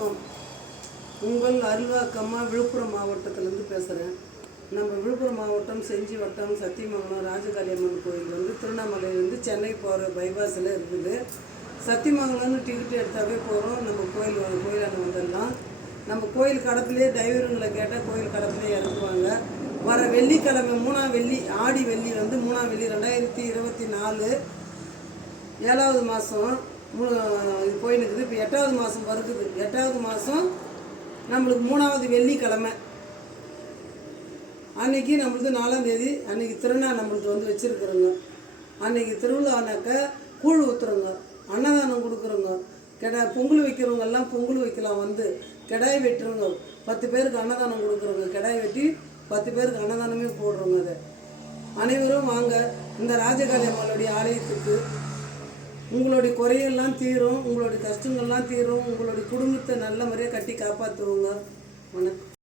வணக்கம். உங்கள் அருள்வாக்கம்மா விழுப்புரம் மாவட்டத்திலேருந்து பேசுகிறேன். நம்ம விழுப்புரம் மாவட்டம் செஞ்சி வட்டம் சத்தியமங்கலம் ராஜகாளியம்மன் கோயில் வந்து திருவண்ணாமலையிலேருந்து சென்னை போகிற பைபாஸில் இருக்குது. சத்தியமங்கலம்னு டிக்கெட் எடுத்தாவே போகிறோம், நம்ம கோயிலான வந்துடலாம். நம்ம கோயில் கடப்பிலே டிரைவருங்களை கேட்டால் கோயில் கடப்பிலே இறங்குவாங்க. வர வெள்ளிக்கிழமை 3ஆம் வெள்ளி ஆடி வெள்ளி வந்து 3ஆம் வெள்ளி 2024 7வது மாதம் இது போயினுக்குது. இப்போ 8வது மாதம் வருகுது. 8வது மாதம் நம்மளுக்கு 3வது வெள்ளிக்கிழமை அன்றைக்கி நம்மளுக்கு 4ஆம் தேதி அன்றைக்கி திருநாள் நம்மளுக்கு வந்து வச்சுருக்குறோங்க. அன்றைக்கி திருவிழானாக்க கூழ் ஊற்றுறோங்க, அன்னதானம் கொடுக்குறோங்க. பொங்கல் வைக்கிறவங்கெல்லாம் பொங்கல் வைக்கலாம், வந்து கிடாய் வெட்டுறோங்க. 10 பேருக்கு அன்னதானம் கொடுக்குறோங்க. கிடாய் வெட்டி 10 பேருக்கு அன்னதானமே போடுறோங்க. அதை அனைவரும் வாங்க. இந்த ராஜகாளி அம்மனுடைய ஆலயத்துக்கு உங்களுடைய குறையெல்லாம் தீரும், உங்களுடைய கஷ்டங்கள்லாம் தீரும், உங்களுடைய குடும்பத்தை நல்ல முறையாக கட்டி காப்பாற்றுவோங்க. வணக்கம்.